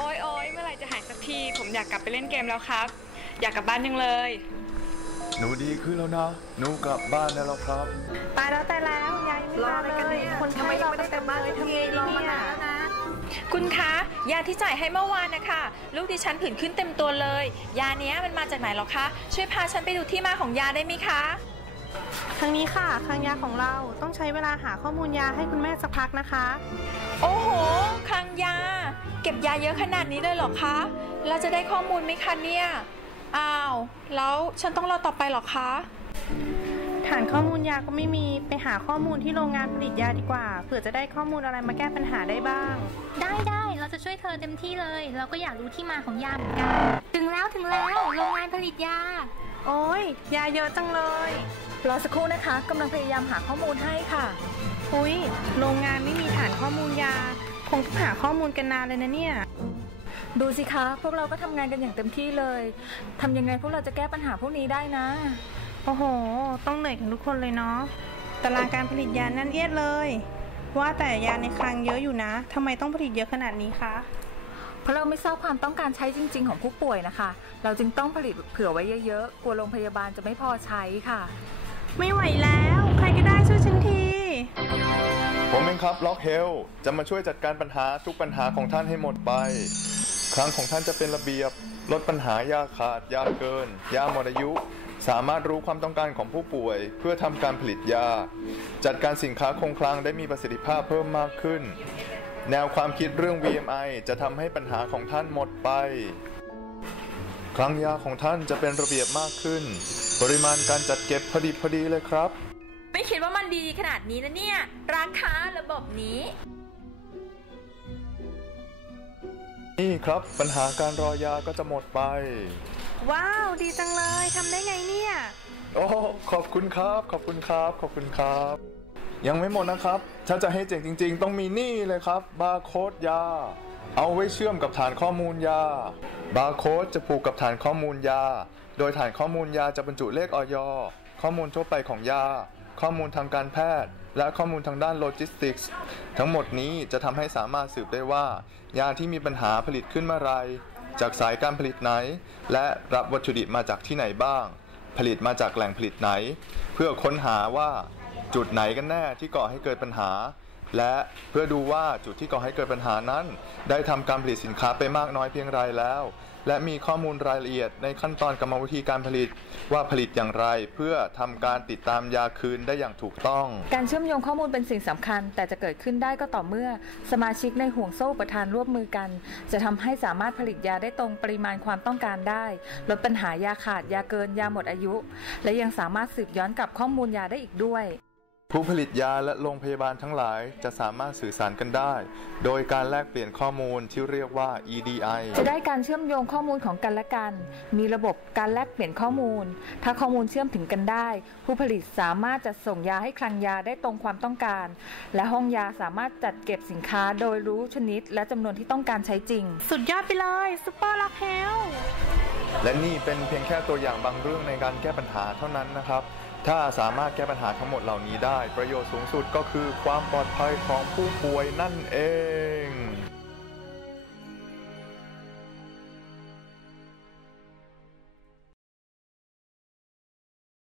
โอ้ยโอ้ยเมื่อไหร่จะหายสักทีผมอยากกลับไปเล่นเกมแล้วครับ อยากกลับบ้านยังเลย หนูดีขึ้นแล้วนะ หนูกลับบ้านได้แล้วครับ ตายแล้วตายแล้วยายไม่รอมาอะไรกันเนี่ยคนทำไมไข้ยังไม่ได้กลับบ้านเลยสักทีทำไงรอดีมาเนี่ยนานแล้วนะคุณคะยาที่จ่ายให้เมื่อวานนะคะลูกดิฉันผื่นขึ้นเต็มตัวเลย ยาเนี้ยมันมาจากไหนหรอคะ ช่วยพาฉันไปดูที่มาของยาได้ไหมคะทางนี้ค่ะคลังยาของเราต้องใช้เวลาหาข้อมูลยาให้คุณแม่สักพักนะคะ โอ้โหคลัง ยาเก็บยาเยอะขนาดนี้เลยเหรอคะ เราจะได้ข้อมูลไหมคะเนี่ย อ้าว แล้วฉันต้องรอต่อไปเหรอคะ ฐานข้อมูลยาก็ไม่มี ไปหาข้อมูลที่โรงงานผลิตยาดีกว่า เผื่อจะได้ข้อมูลอะไรมาแก้ปัญหาได้บ้าง ได้ได้เราจะช่วยเธอเต็มที่เลย เราก็อยากรู้ที่มาของยาเหมือนกัน ถึงแล้วถึงแล้ว โรงงานผลิตยา โอ้ยยาเยอะจังเลย รอสักครู่นะคะกำลังพยายามหาข้อมูลให้ค่ะ อุ้ยโรงงานไม่มีฐานข้อมูลยา คงต้องหาข้อมูลกันนานเลยนะเนี่ย ดูสิคะ พวกเราก็ทำงานกันอย่างเต็มที่เลยทำยังไงพวกเราจะแก้ปัญหาพวกนี้ได้นะ โอ้โห ต้องเหนื่อยกันทุกคนเลยเนาะตารางการผลิตยาแนั่นเอียดเลย ว่าแต่ยาในคลังเยอะอยู่นะทำไมต้องผลิตเยอะขนาดนี้คะเพราะเราไม่ทราบความต้องการใช้จริง ๆ ของผู้ป่วยนะคะ เราจึงต้องผลิตเผื่อไว้เยอะๆ กลัวโรงพยาบาลจะไม่พอใช้ค่ะ ไม่ไหวแล้ว ใครก็ได้ช่วยฉันที ผมเองครับล็อกเฮลจะมาช่วยจัดการปัญหาทุกปัญหาของท่านให้หมดไป ครั้งของท่านจะเป็นระเบียบ ลดปัญหายาขาด ยาเกิน ยาหมดอายุ สามารถรู้ความต้องการของผู้ป่วย เพื่อทำการผลิตยา จัดการสินค้าคงคลังได้มีประสิทธิภาพเพิ่มมากขึ้น แนวความคิดเรื่อง VMI จะทำให้ปัญหาของท่านหมดไป คลังยาของท่านจะเป็นระเบียบมากขึ้น ปริมาณการจัดเก็บพอดีพอดีเลยครับ ไม่คิดว่ามันดีขนาดนี้นะเนี่ยราคา บบนี้ นี่ครับปัญหาการรอยาก็จะหมดไป ว้าว ดีจังเลยทำได้ไงเนี่ย โอ้ขอบคุณครับ ขอบคุณครับ ขอบคุณครับ ยังไม่หมดนะครับ ถ้าจะให้เจ๋งจริง ๆ ต้องมีนี่เลยครับ บาร์โค้ดยา เอาไว้เชื่อมกับฐานข้อมูลยา บาร์โค้ดจะผูกกับฐานข้อมูลยา โดยฐานข้อมูลยาจะบรรจุเลขออยข้อมูลทั่วไปของยา ข้อมูลทางการแพทย์ และข้อมูลทางด้านโลจิสติกส์ทั้งหมดนี้จะทำให้สามารถสืบได้ว่า ยาที่มีปัญหาผลิตขึ้นเมื่อไร จากสายการผลิตไหน และรับวัตถุดิบมาจากที่ไหนบ้าง ผลิตมาจากแหล่งผลิตไหน เพื่อค้นหาว่าจุดไหนกันแน่ที่ก่อให้เกิดปัญหา และเพื่อดูว่าจุดที่ก่อให้เกิดปัญหานั้น ได้ทำการผลิตสินค้าไปมากน้อยเพียงไรแล้ว และมีข้อมูลรายละเอียดในขั้นตอนกรรมวิธีการผลิต ว่าผลิตอย่างไรเพื่อทำการติดตามยาคืนได้อย่างถูกต้อง การเชื่อมโยงข้อมูลเป็นสิ่งสำคัญ แต่จะเกิดขึ้นได้ก็ต่อเมื่อ สมาชิกในห่วงโซ่อุปทานร่วมมือกัน จะทำให้สามารถผลิตยาได้ตรงปริมาณความต้องการได้ ลดปัญหายาขาดยาเกินยาหมดอายุ และยังสามารถสืบย้อนกลับข้อมูลยาได้อีกด้วย ผู้ผลิตยาและโรงพยาบาลทั้งหลายจะสามารถสื่อสารกันได้ โดยการแลกเปลี่ยนข้อมูลที่เรียกว่า EDI จะได้การเชื่อมโยงข้อมูลของกันและกัน มีระบบการแลกเปลี่ยนข้อมูล ถ้าข้อมูลเชื่อมถึงกันได้ ผู้ผลิตสามารถจัดส่งยาให้คลังยาได้ตรงความต้องการ และห้องยาสามารถจัดเก็บสินค้าโดยรู้ชนิด และจำนวนที่ต้องการใช้จริง สุดยอดไปเลยซุปเปอร์ล็อกเฮลและนี่เป็นเพียงแค่ตัวอย่างบางเรื่องในการแก้ปัญหาเท่านั้นนะครับ ถ้าสามารถแก้ปัญหาทั้งหมดเหล่านี้ได้ ประโยชน์สูงสุดก็คือความปลอดภัยของผู้ป่วยนั่นเอง